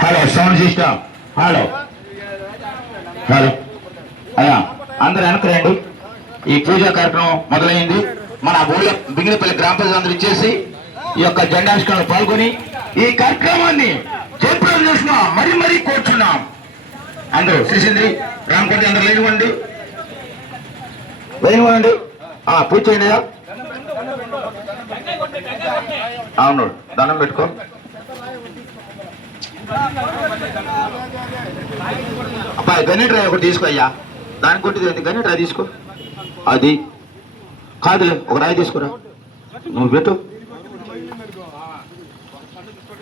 Hello sound system. Hello hello అయ్యా, అందరు వెనక్కి రండి. ఈ పూజా కార్యక్రమం మొదలైంది. మన ఊళ్ళో బింగినపల్లి గ్రామ ప్రజలందరూ ఇచ్చేసి ఈ యొక్క జెండావిష్కరణలో పాల్గొని ఈ కార్యక్రమాన్ని జయప్రదం చేసిన మరీ మరీ కోరుచున్నాం. అందరూ శ్రీసింద్రి రామకోటి అందరూ లేనివ్వండి, లేనివ్వండి. పూజ చేయండి. అవును, దండం పెట్టుకో. అబ్బాయి గణేట్ రాయి ఒకటి తీసుకో అయ్యా. దానికి కొట్టింది గణేట్ రాయి తీసుకో. అది కాదులే, ఒక రాయి తీసుకురా. నువ్వు పెట్టు.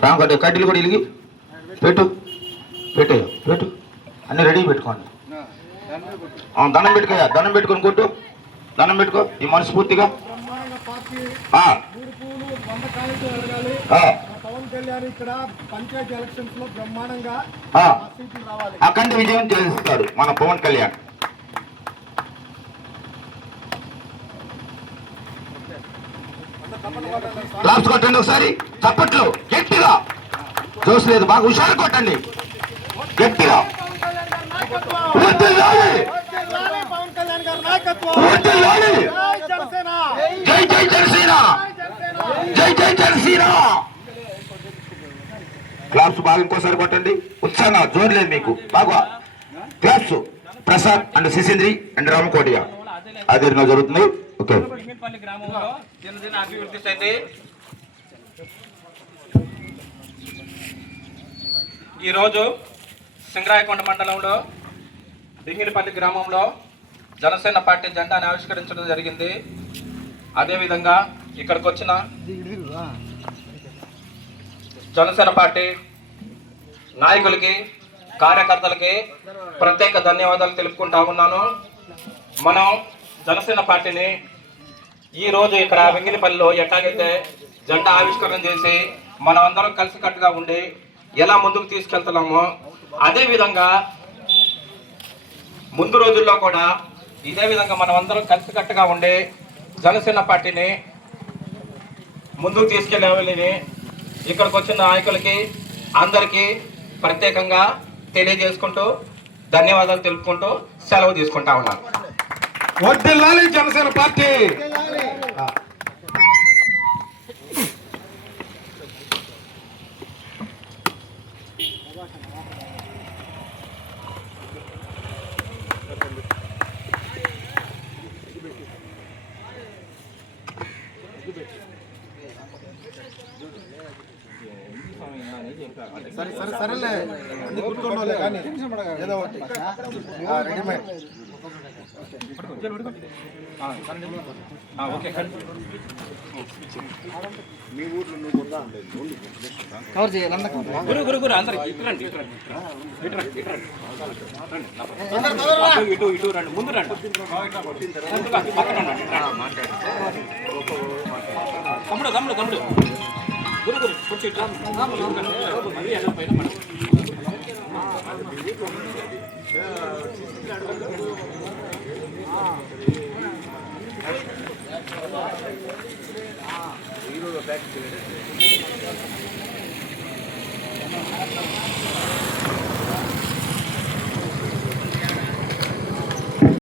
రామకోటి కడ్డీలు కూడా ఇలిగి పెట్టు. పెట్టయ్యా, పెట్టు. అన్నీ రెడీ పెట్టుకోండి. దండం పెట్టుకోయా, దండం పెట్టుకొని కొట్టు. దండం పెట్టుకో ఈ మనస్ఫూర్తిగా. అఖండ విజయం చేస్తాడు మన పవన్ కళ్యాణ్. క్లాప్స్ కొట్టండి ఒకసారి, చప్పట్లు గట్టిగా. చూసలేదు, బాగా హుషారు కొట్టండి గట్టిగా. జై జై జనసేన, జై జై జనసేన. క్లాప్స్ బాగా ఇంకోసారి కొట్టండి ఉత్సాహంగా. జోరు లేదు మీకు, బాగా క్లాప్స్. ప్రసాద్ అండ్ శిశేంద్రి అండ్ రామకోటియ అదే జరుగుతుంది. ఓకే. ఈరోజు సింగరాయకొండ మండలంలో దింగినపల్లి గ్రామంలో జనసేన పార్టీ జెండాను ఆవిష్కరించడం జరిగింది. అదేవిధంగా ఇక్కడికి వచ్చిన జనసేన పార్టీ నాయకులకి, కార్యకర్తలకి ప్రత్యేక ధన్యవాదాలు తెలుపుకుంటా ఉన్నాను. మనం జనసేన పార్టీని ఈరోజు ఇక్కడ వెంగిలిపల్లిలో ఎట్లాగైతే జెండా ఆవిష్కరణ చేసి మనం అందరం కలిసికట్టుగా ఉండి ఎలా ముందుకు తీసుకెళ్తున్నామో అదేవిధంగా ముందు రోజుల్లో కూడా ఇదే విధంగా మనం అందరం కలిసికట్టుగా ఉండి జనసేన పార్టీని ముందుకు తీసుకెళ్ళాలని ఇక్కడికి వచ్చిన నాయకులకి అందరికీ ప్రత్యేకంగా తెలియజేసుకుంటూ ధన్యవాదాలు తెలుపుకుంటూ సెలవు తీసుకుంటా ఉన్నాను. వర్ధిల్లాలి జనసేన పార్టీ. సరే సరే సరేలే, అన్ని గుర్తుండలే కానీ ఏదో ఒకటి రెడీమేడ్. మీ ఊర్లో నువ్వు కవర్ చేయాలి. ఇటు ఇటు రండి, ముందు రండి. తమ్ముడు తమ్ముడు తమ్ముడు గురు గురు కూర్చో. ఇట్లా పైన హీరో బ్యాక్